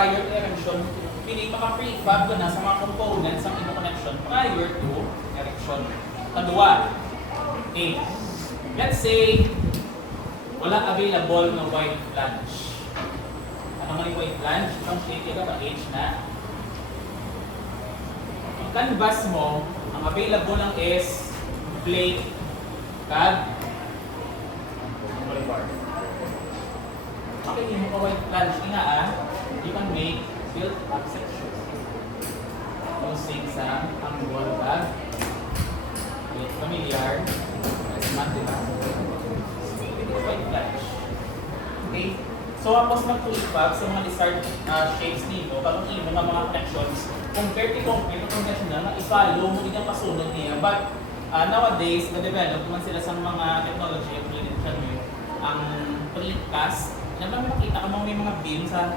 prior to erection, piling maka-prefab ka na sa mga components ng imo connection prior to erection. Kadua, okay. Let's say, wala available na white flange. Ano nga yung white flange? Itong shape ka ba H na? Ang canvas mo, ang available lang is plate, cad, bar. Okay, yung mga white flange nga you can make built-up sections. Using sa angle bag. It's familiar. It's not diba? White flange. Okay? So, tapos mag-prefab sa mga lizard shapes dito, bagong imo ng mga connections, compared to concrete o conventional, na i-follow mo din ang pasunod niya. But nowadays, na-develop naman sila sa mga technology at ang precast. Alam mo makita ka may mga beam sa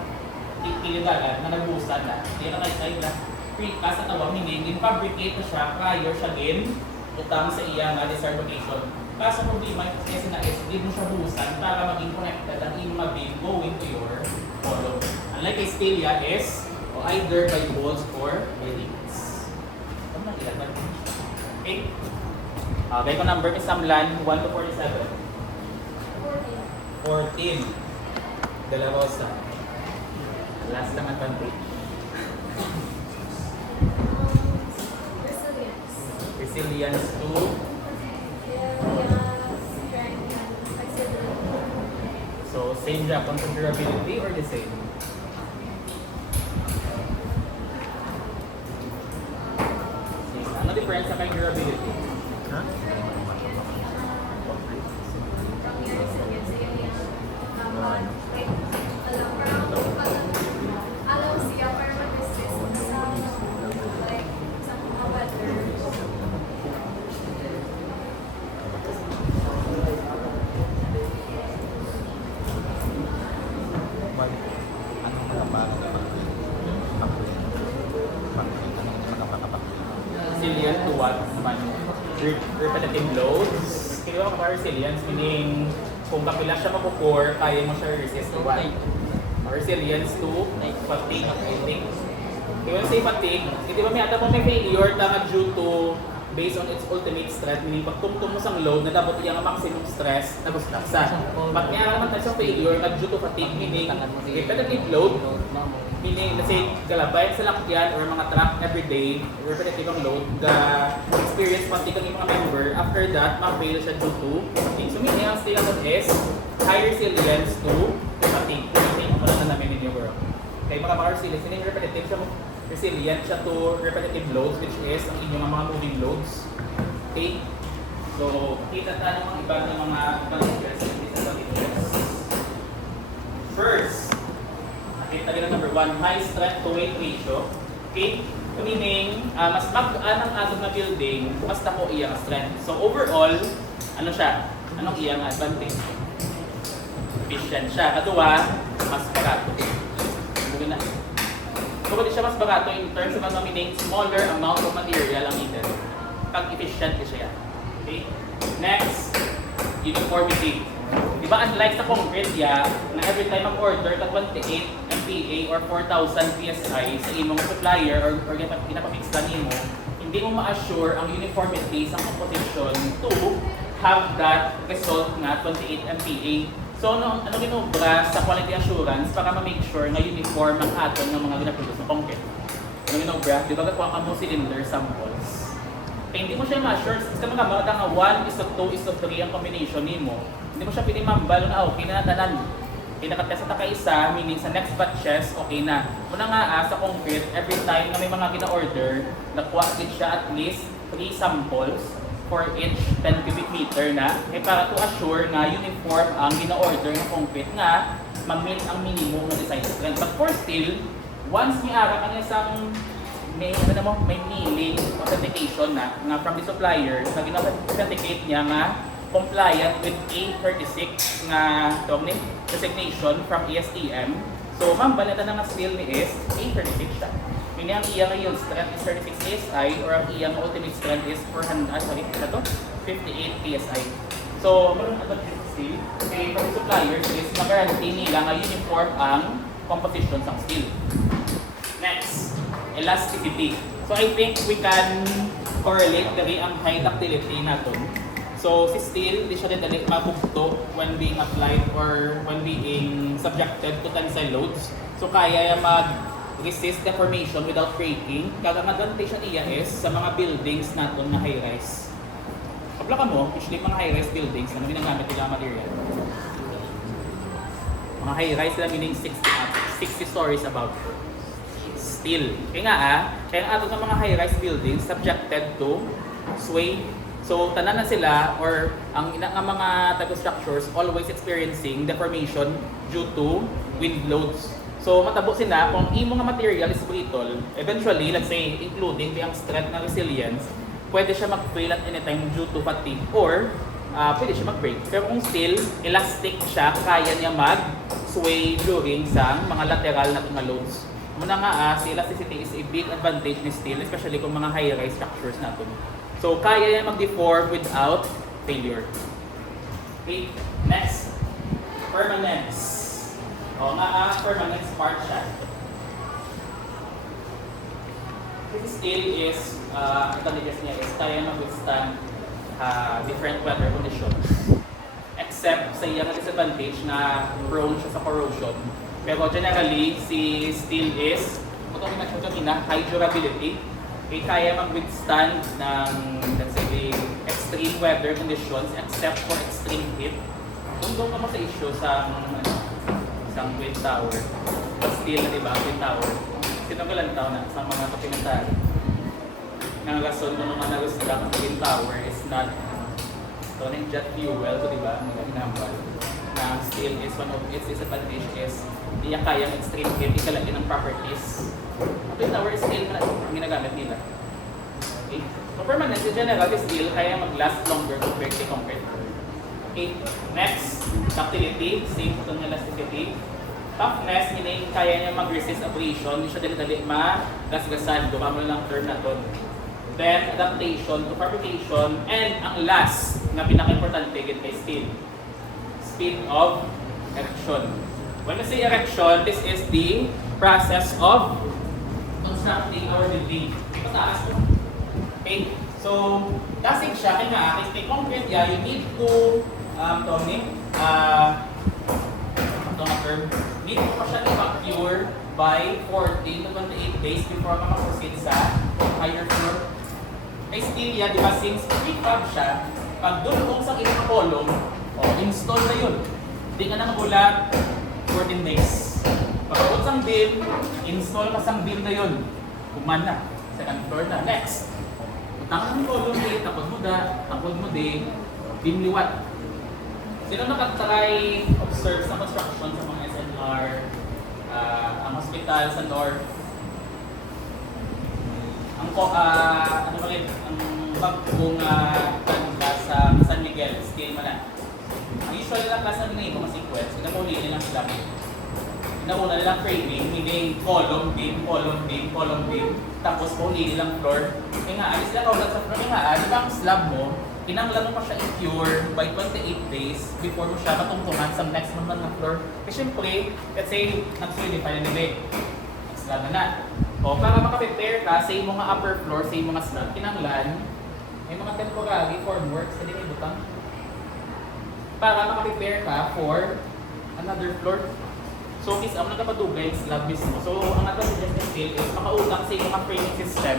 tiligalan na nagbusan na. Hindi na kayo na precast at tawag meaning, in-fabricate na siya prior siya din utang sa iya na lizard location. Kaso problema kasi na is, hindi mo siya busan para maging connected ang iyong mga beam going to your column. Unlike a stela is either by bolts or by rings. Ano na ilan ba? Okay. Okay, kung number is samlan 1 to 47. 14. Dalawa sa last lang advantage. Resilience to so same job on durability or the same? Ano difference sa kay durability? Huh? Resilient to what naman? Repetitive loads. Kaya ka resilience, meaning kung kapila siya mapupur, kaya mo siya resist to what? Resilience to fatigue, I think. Kaya say fatigue, di ba may ata mo may failure tama due to based on its ultimate strength, meaning pag tumtum mo sang load, nadabot iya nga maximum stress, nabustaksa. Pag may naman tayo sa failure, due to fatigue, meaning repetitive load, meaning, let's say, galabay sa lakyan or mga truck everyday, repetitive ang load, the experience fatigue ang mga member, after that, ma-fail siya due to fatigue. So, meaning, ang statement is high resilience to fatigue. Okay, kung wala na namin ninyo, bro. Okay, mga resilience, meaning repetitive siya, resilient siya to repetitive loads, which is ang inyong mga moving loads. Okay? So, kita tayo ng mga ibang advantages and disadvantages. First, kita nila number 1, high strength to weight ratio. Okay? Meaning, mas mag-aan ang atong na building, mas dako iyang strength. So overall, ano siya? Anong iyang advantage? Efficient siya. Kadua, mas barato. Bukin na. So pwede siya mas barato in terms of meaning smaller amount of material ang needed. Pag-efficient siya. Okay? Next, uniformity. Diba unlike sa concrete na every time mag-order ka 28 MPa or 4,000 PSI sa imong supplier or ginapamix lang mo, hindi mo ma-assure ang uniformity sa composition to have that result nga 28 MPa. So ano ginobra sa quality assurance para ma-make sure na uniform ang aton ng mga ginaproduce sa concrete? Ano ginobra? Diba gawa ka mo cylinder samples? Kaya hindi mo siya ma-assure, kasi mga mga nga 1:2:3 ang combination nimo. Hindi mo siya pwede mambalo na okay na tanan. Pinakatest sa isa, meaning sa next batches, okay na. Una nga sa concrete, every time na may mga gina-order, nakuha siya at least 3 samples for each 10 cubic meter na. Kaya para to assure na uniform ang gina-order ng concrete nga, ma-meet ang minimum na design strength. But for still, once niara ka isang may milling authentication na from the supplier na gina-authenticate niya nga compliant with A36 nga designation from ASTM. So, ma'am, balita na nga still ni is A36 siya. Meaning ang iyang yield strength is 36 ASI or ang iyang ultimate strength is 58 PSI. So, meron advantage still. Okay, for the suppliers is mag-guarantee nila nga uniform ang compositions ng steel. Next, elasticity. So I think we can correlate dali ang high ductility natin. So si steel, di siya din dali mabugto when being applied or when being subjected to tensile loads. So kaya mag-resist deformation without breaking. Kaya ang advantage niya is sa mga buildings natin na high-rise. Kapla ka mo, usually mga high-rise buildings, ano ginagamit nila material? Mga high-rise nila meaning 60 stories above. Steel. Kaya ang ato sa mga high-rise buildings subjected to sway. So tanan na sila or ang mga type of structures always experiencing deformation due to wind loads. So matabo sila kung imo nga material is brittle, eventually let's say including ang strength na resilience, pwede siya mag-fail at anytime due to fatigue or pwede siya mag-break. Pero kung steel, elastic siya, kaya niya mag-sway during sa mga lateral na mga loads. Muna nga, si elasticity is a big advantage ni steel, especially kung mga high-rise structures natin. So, kaya niya mag-deform without failure. Okay, next. Permanence. O nga, permanence part siya. This steel is, advantages niya is kaya mag-withstand different weather conditions. Except sa iyang disadvantage na prone siya sa corrosion. Pero generally, si steel is, ito ko kanina, high durability. Kaya mag-withstand ng, let's say, extreme weather conditions except for extreme heat. Kung doon ka mo sa issue sa wind tower, sa steel, di ba, wind tower. Sinagalantaw na sa mga dokumentary. Ng rason kung mga nagusla ng wind tower is not running jet fuel, so di ba, mga hinambal. Na steel is one of its disadvantage is hindi niya kaya ng extreme heat, ikalagin ng properties. Ang wind tower is steel na ang ginagamit nila. Okay? So permanent, in general, the steel kaya mag-last longer compared to concrete. Okay, next, ductility, same ito ng elasticity. Toughness, meaning kaya niya mag-resist abrasion, hindi siya dali-dali ma-gasgasan, gumamo lang term na to. Then, adaptation to fabrication, and ang last na pinaka-importante kay steel, speed of erection. When we say erection, this is the process of constructing our building. Mataas mo. Okay, so, dasig siya, kaya kay concrete you need to need mo siya i-cure by 14 to 28 days before makaproceed sa higher floor. Kay steel yan, di ba, since prefab siya, pag doon sa ilang column, install na yun. Hindi ka na magulat 14 days. Pag sang beam, install ka sang beam na yun. Kuman na. Second floor na. Next. Utang ng column din, tapos mo da, tapos mo din, beam liwat. Sino nakatry observe sa construction sa mga SNR, ang hospital sa North, ang bagong kanda sa San Miguel, steel man na. Ang usual nilang class na dinay mga sequence, inauli nilang slab. Inauna nilang framing, meaning column, beam, column, beam, column, beam, tapos uli nilang floor. Kaya nga, alis sila kaulat sa floor. Kaya nga, di ba ang slab mo, kinanglan mo pa siya i-cure by 28 days before mo siya matungtungan sa next naman ng floor. Kasi syempre, let's say, nag-solidify na nila slab na. O, para makaprepare ka sa yung mga upper floor, sa yung mga slab, kinanglan, may mga temporary formworks na din ibutang. Para makaprepare ka for another floor. So, is ang nagkapadugay slab mismo. So, ang advantage ng steel is makautak sa yung mga framing system,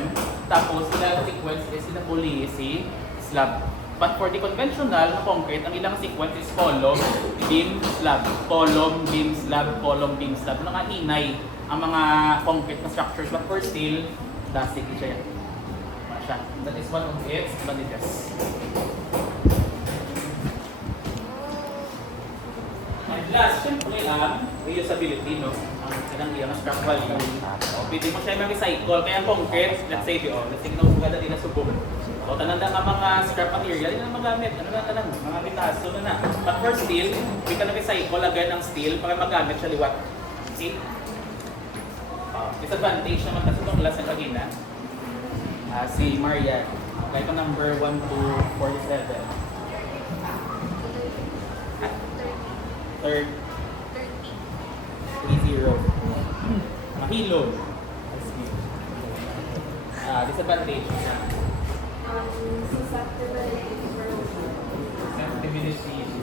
tapos sila sequence is sinapuli si slab. But for the conventional na concrete, ang ilang sequence is column, beam, slab. Column, beam, slab, column, beam, slab. Ano nga hinay ang mga concrete na structures. But for steel, plastic siya yan. That is one of its advantages. And last, syempre ang reusability, no? Ang iyang scrap value. Pwede mo siya ma-recycle. Kaya ang concrete, let's say, kinauugada din na subong. O, tananda ka mga scrap material, yun ang magamit. Ano na tanan? Mga bitaso na na. But for steel, we can recycle agad ng steel para magamit siya liwat. See? Disadvantage naman kasi itong class ng kagina. Si Maria. Kaya ito number 1 to 47. Third. 30. Bilog. Disadvantage. Susceptibility to corrosion. Susceptibility to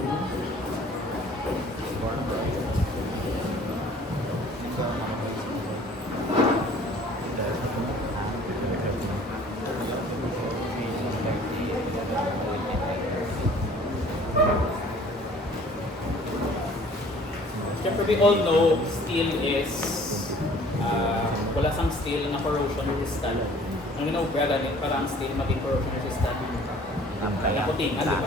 Siyempre, we all know steel is wala sang steel na corrosion resistant. Ang ginagawa ganit para ang steel maging corrosion resistant. Kaya putingan, di ba?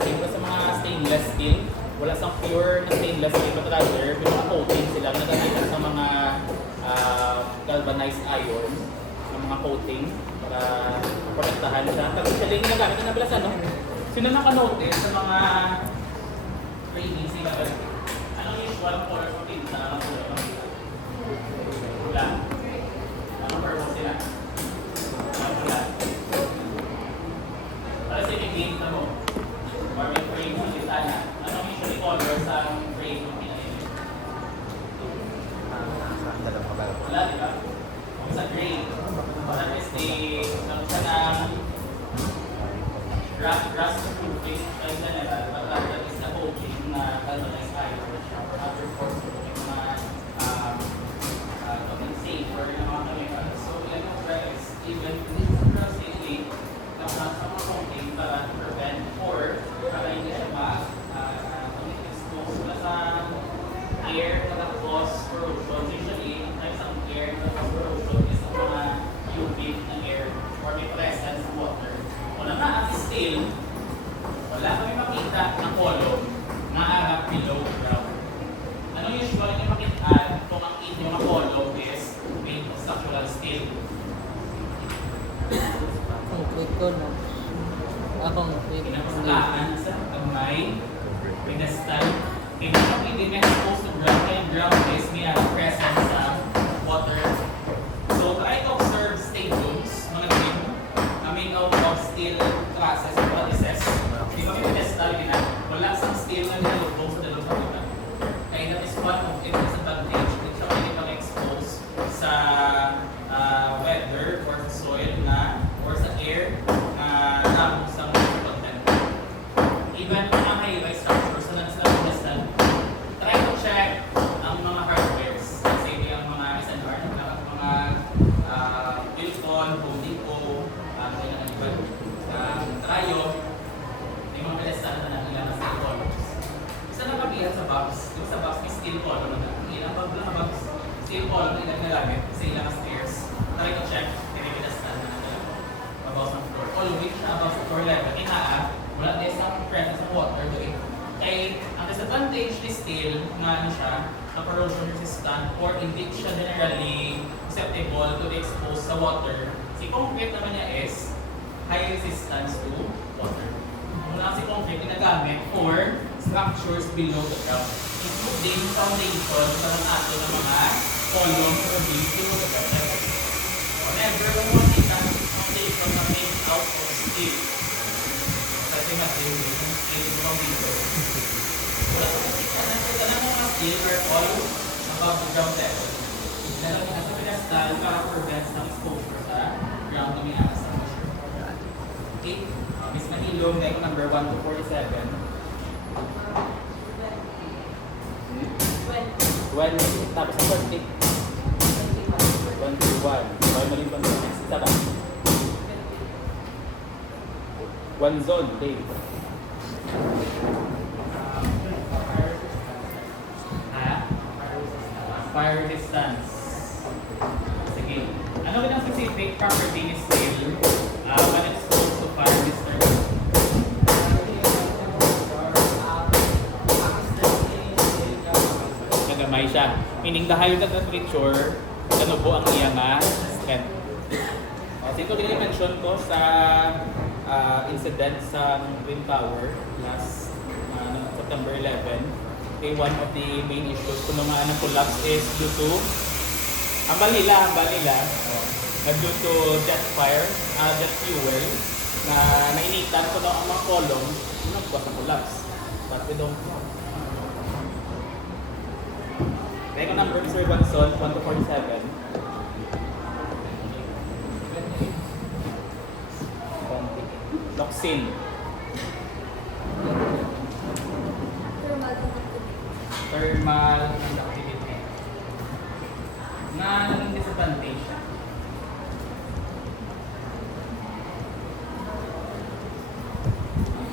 Same pa sa mga stainless steel, wala sang pure na stainless steel, but rather may mga coating sila na gamitan sa mga galvanized iron, ng mga coating para protektahan siya. Tapos siya din ginagamit na pala sa ano? Sino nakanotice sa mga training sila ba? Anong usual color ng tinta ng kulay ng tinta? Wala. Anong purpose sila? Wala. Para sa game na mo, or may frame sa sana, anong usually color sa frame ng pinailit? Wala, di ba? Kung sa gray, that is the, rust proofing in general, but that is the coating na galvanized iron or other forms of mga safer na mga chemicals. So, ilan yung drugs, even drastically, sa mga coating para prevent or para hindi siya ma-expose na sa air na nag-cause corrosion. Usually, ang types of air na nag-cause corrosion is ang mga humid na air or may presence ng water. Kung na ang steel, wala kami makita ng column na harap below ground. Anong usual nyo makita kung ang inyong column is made of structural steel? Ang quick ko na. Akong quick. Pinakasalaan sa pagmay, pinastan, kung hindi may exposed to ground, kaya yung ground is may presence sa water. So try to observe stadiums, mga gym, made out of steel classes or bodices. Hindi kami pinastal din na wala sang steel na nilulubong sa dalawang kapita. Kaya that is one of its disadvantage. Hindi siya pwede kang expose sa weather or sa soil na or sa air na nabog sa content. Even mga high-rise structures na nasa pinastal, try to check ang mga hardwares. Kasi yung mga SNR, mga Wilcon, Home Depot, tayo, may mga pedestal na ilang na steel columns. Isa na kami sa box. Yung sa box may steel column na. Ilang pag lang box, steel column na ilang nagamit sa ilang stairs. Try to check, may pedestal na about ng floor. Always siya about sa floor level. Inaa, wala din sa presence ng water doon. Kaya ang disadvantage ni steel na ano siya, na corrosion resistant or hindi siya generally susceptible to be exposed sa water. Si concrete naman niya is high resistance to water. Muna kasi concrete ginagamit for structures below the ground. Including foundation sa mga ato ng mga columns or beams below the ground. Whenever yung makita ng foundation na made out of steel, kasi natin yung steel yung foundation. Wala ka makita na ito na mga steel are all above the ground level. Lalagyan na sa pedestal para prevent ng exposure sa ground na may akas. Okay, Miss Manilong, dahil ko number 1 to 47. 20. Tapos sa 40. 21. Bawal maliban sa next. Isa ba? 1 zone, Dave. Fire resistance. Sige. Ano ba ang specific property ni steel when exposed to fire disturbance? Nagamay siya. Meaning the higher the temperature, ano po ang iya nga strength. Kasi ito din i-mention ko sa incident sa Twin Tower last September 11. Okay, one of the main issues kung mga collapse is due to ang balila due to jet fire, jet fuel na nainitan ko daw ang mga column yun ang buwas ng collapse, but we don't know. Second number, Mr. Gonzon, 1 to 47. Loxin. Thermal conductivity. Non-disadvantage.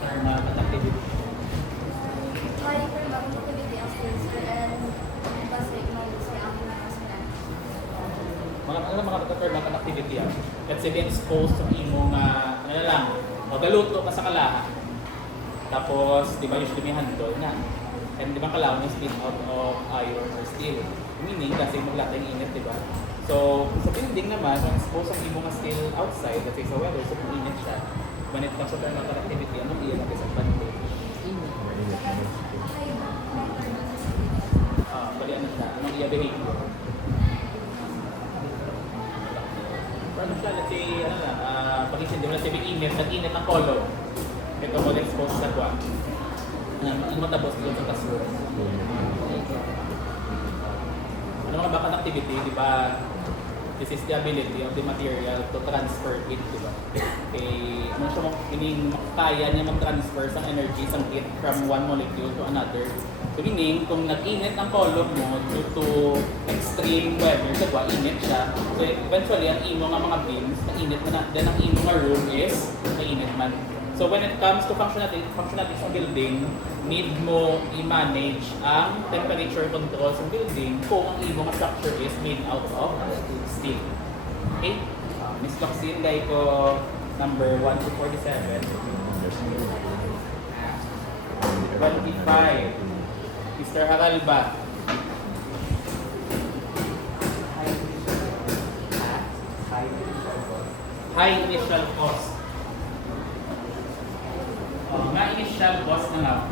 Thermal conductivity. Mga thermal conductivity yan. Let's say, exposed sa imo nga, ano na lang, magaluto ka sa kalaha. Tapos, di ba usually may handle na. And di ba kalaha may spin out of iron or steel. Meaning, kasi maglatay ng init, di ba? So, sa building naman, kung expose ang imo nga steel outside, let's say sa weather, so kung init siya, when it comes to thermal conductivity, anong iya na disadvantage? Bali ano siya? Anong iya behavior? Ano siya? Let's say, ano lang, pag-isindi mo, let's say, init, nag-init ang kolong. Ito ko expose sa kwa. Ang matapos doon sa kasura. Ano mga backup activity, di ba? This is the ability of the material to transfer heat, di ba? Okay, ano siya kaya niya mag-transfer sa energy, sa heat from one molecule to another. So meaning, kung nag-init ang column mo due to extreme weather, di ba, init siya. So eventually, ang imo nga mga beams, na-init na then ang imo nga room is na-init man. So when it comes to functionality sa building, need mo i-manage ang temperature control sa building kung ang imo nga structure is made out of steel. Okay? Miss Loxin, dahil ko number 1 to 47. 25. Mr. Haralba. High initial cost. Nga initial cost na nga.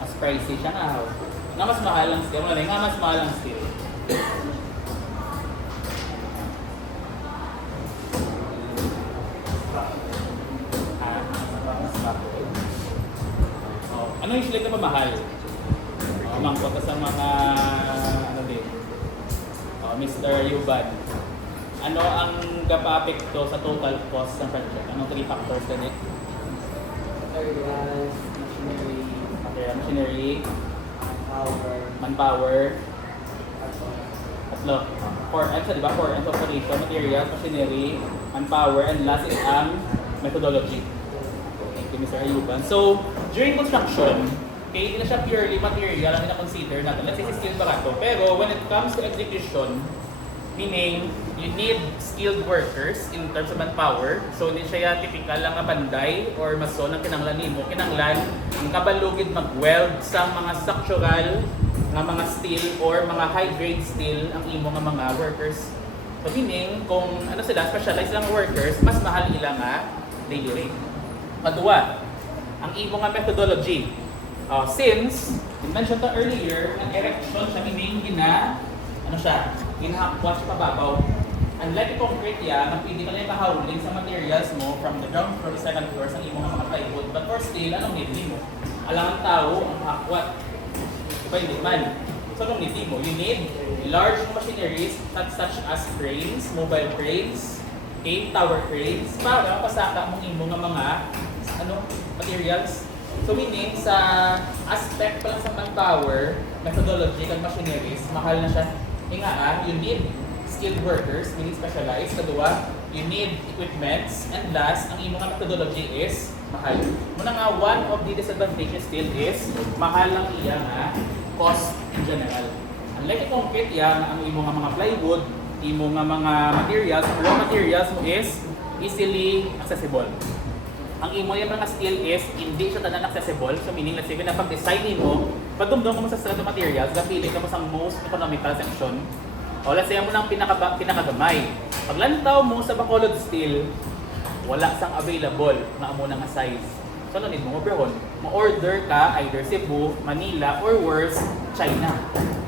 Mas pricey siya nga. Nga mas mahal ang steel. Nga mas mahal ang steel. Ano yung usually na pamahal? Mangkot sa mga, ano din, Mr. Yuban. Ano ang gapa-apekto sa total cost ng project? Anong 3 factors din eh? Machinery, manpower, tatlo. 4 di ba? 4 M's operation, materials, machinery, manpower, and last is ang methodology. Thank you, Mr. Ayuban. So, during construction, okay, hindi na siya purely material ang na-consider natin. Let's say steel ba ito. Pero when it comes to execution, meaning you need skilled workers in terms of manpower. So hindi siya typical lang nga banday or mason ang kinanglan nimo. Kinanglan ang kabalugid mag-weld sa mga structural nga mga steel or mga high-grade steel ang imo nga mga workers. So meaning, kung ano sila, specialized lang workers, mas mahal ila nga daily rate. Padua, ang imo nga methodology. Since, we mentioned to earlier, ang erection siya, meaning ginahakwa siya pababaw. Unlike yung concrete yan, ang pwede ka na ikahawling sa materials mo from the ground floor to second floor sa imo nga mga plywood. But for steel, anong need mo? Alang ang tao, ang hakwat. Diba hindi man? So anong need mo? You need large machineries such as cranes, mobile cranes, okay, tower cranes, para pasaka mong imo nga mga materials. So meaning, sa aspect pa lang sa manpower, methodology, and machineries, mahal na siya. You need skilled workers, meaning specialized. Kadua, you need equipments. And last, ang imo nga methodology is mahal. Muna nga, one of the disadvantages still is mahal lang iya nga cost in general. Unlike yung concrete yan, ang imo nga mga plywood, imo nga mga materials, ang raw materials mo is easily accessible. Ang imo yung mga steel is hindi siya tanan accessible. So meaning, let's say, na pag-design mo, pagdumdum mo sa strato materials, gapili ka mo sa most economical section. O let's say, mo nang pinakagamay. Paglantaw mo sa Bacolod Steel, wala sang available na amo nga size. So ano need mo, bro? Ma-order ka either Cebu, Manila, or worse, China.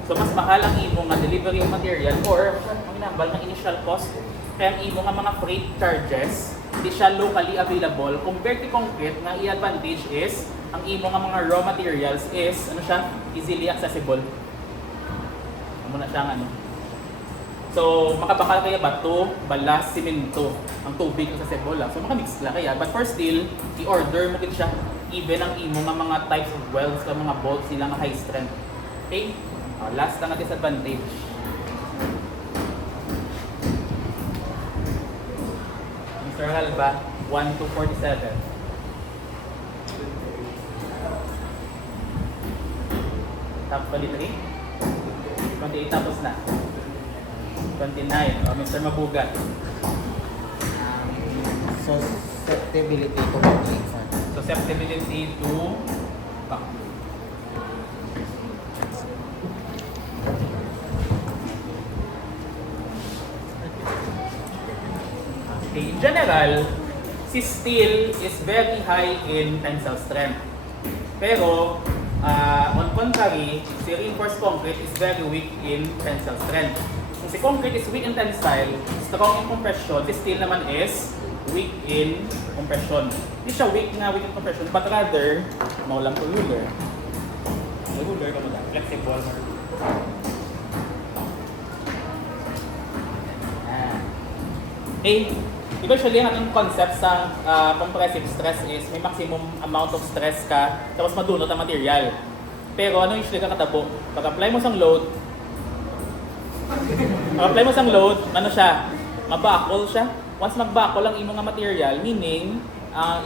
So mas mahal ang imo nga delivery of material or ang inambal ng initial cost. Kaya ang imo nga mga freight charges, hindi siya locally available. Compared to concrete, nga i-advantage is ang imo nga mga raw materials is ano siya, easily accessible. Ano na siya ano. So, makabakal kaya bato, balas, simento, ang tubig sa cebola. So, makamix lang kaya. But for steel, i-order mo siya. Even ang imo nga mga types of welds, ka mga bolts nila nga high strength. Okay? Last na nga disadvantage. Mr. Halba, 1 to 47. Top 23? 28 tapos na. 29. Mr. Mabugat. Susceptibility to buckling, sir. Susceptibility to buckling. Okay, in general, si steel is very high in tensile strength. Pero, on contrary, si reinforced concrete is very weak in tensile strength. Kung si concrete is weak in tensile, strong in compression, si steel naman is weak in compression. Hindi siya weak in compression, but rather, maulang ko ruler. Ruler ka mo lang, flexible. Okay, eventually, ang concept sa compressive stress is may maximum amount of stress ka, tapos madunot ang material. Pero ano usually ka katabo? Pag-apply mo sang load, ano siya? Mabakol siya. Once magbakol ang imong nga material, meaning,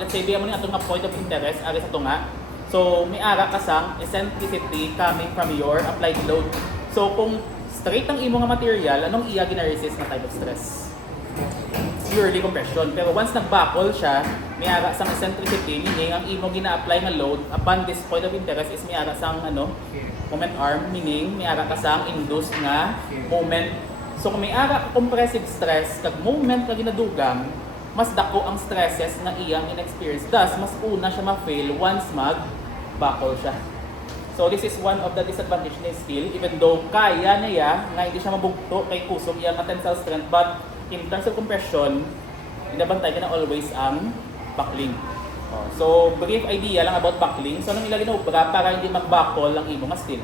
let's say, diyan mo ni atong nga point of interest, ari sa tunga. So, may ara ka sang eccentricity coming from your applied load. So, kung straight ang imong nga material, anong iya gina-resist na type of stress? Purely compression. Pero once nagbakol siya, may ara sang eccentricity, meaning ang imo gina-apply nga load upon this point of interest is may ara sang moment arm, meaning may ara ka sang induced nga moment. So kung may ara ka compressive stress, kag moment ka ginadugang, mas dako ang stresses nga iyang in-experience. Thus, mas una siya ma-fail once magbakol siya. So this is one of the disadvantage ni steel, even though kaya niya nga hindi siya mabugto kay kusog iyang tensile strength, but in terms of compression, inabantay ka na always ang buckling. So, brief idea lang about buckling. So, anong ilagay na ubra para hindi magbakol ang imo nga steel?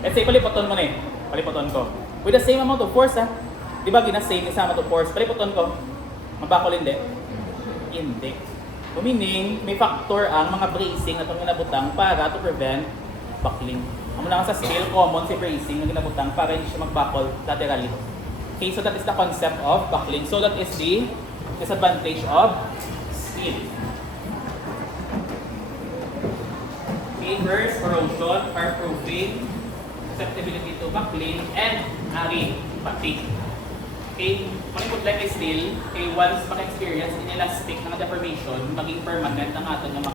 Let's say, palipoton mo na eh. Palipoton ko. With the same amount of force Di ba gina-same sa amount of force? Palipoton ko. Magbakol hindi? Hindi. So, meaning, may factor ang mga bracing na itong ginabutang para to prevent buckling. Amo lang sa steel, common si bracing na ginabutang para hindi siya magbakol laterally. Okay, so that is the concept of buckling. So that is the disadvantage of steel. Okay, first, corrosion, fireproofing, susceptibility to buckling, and fatigue. Okay, kung like steel, okay, once maka-experience inelastic ng deformation, maging permanent ang aton ng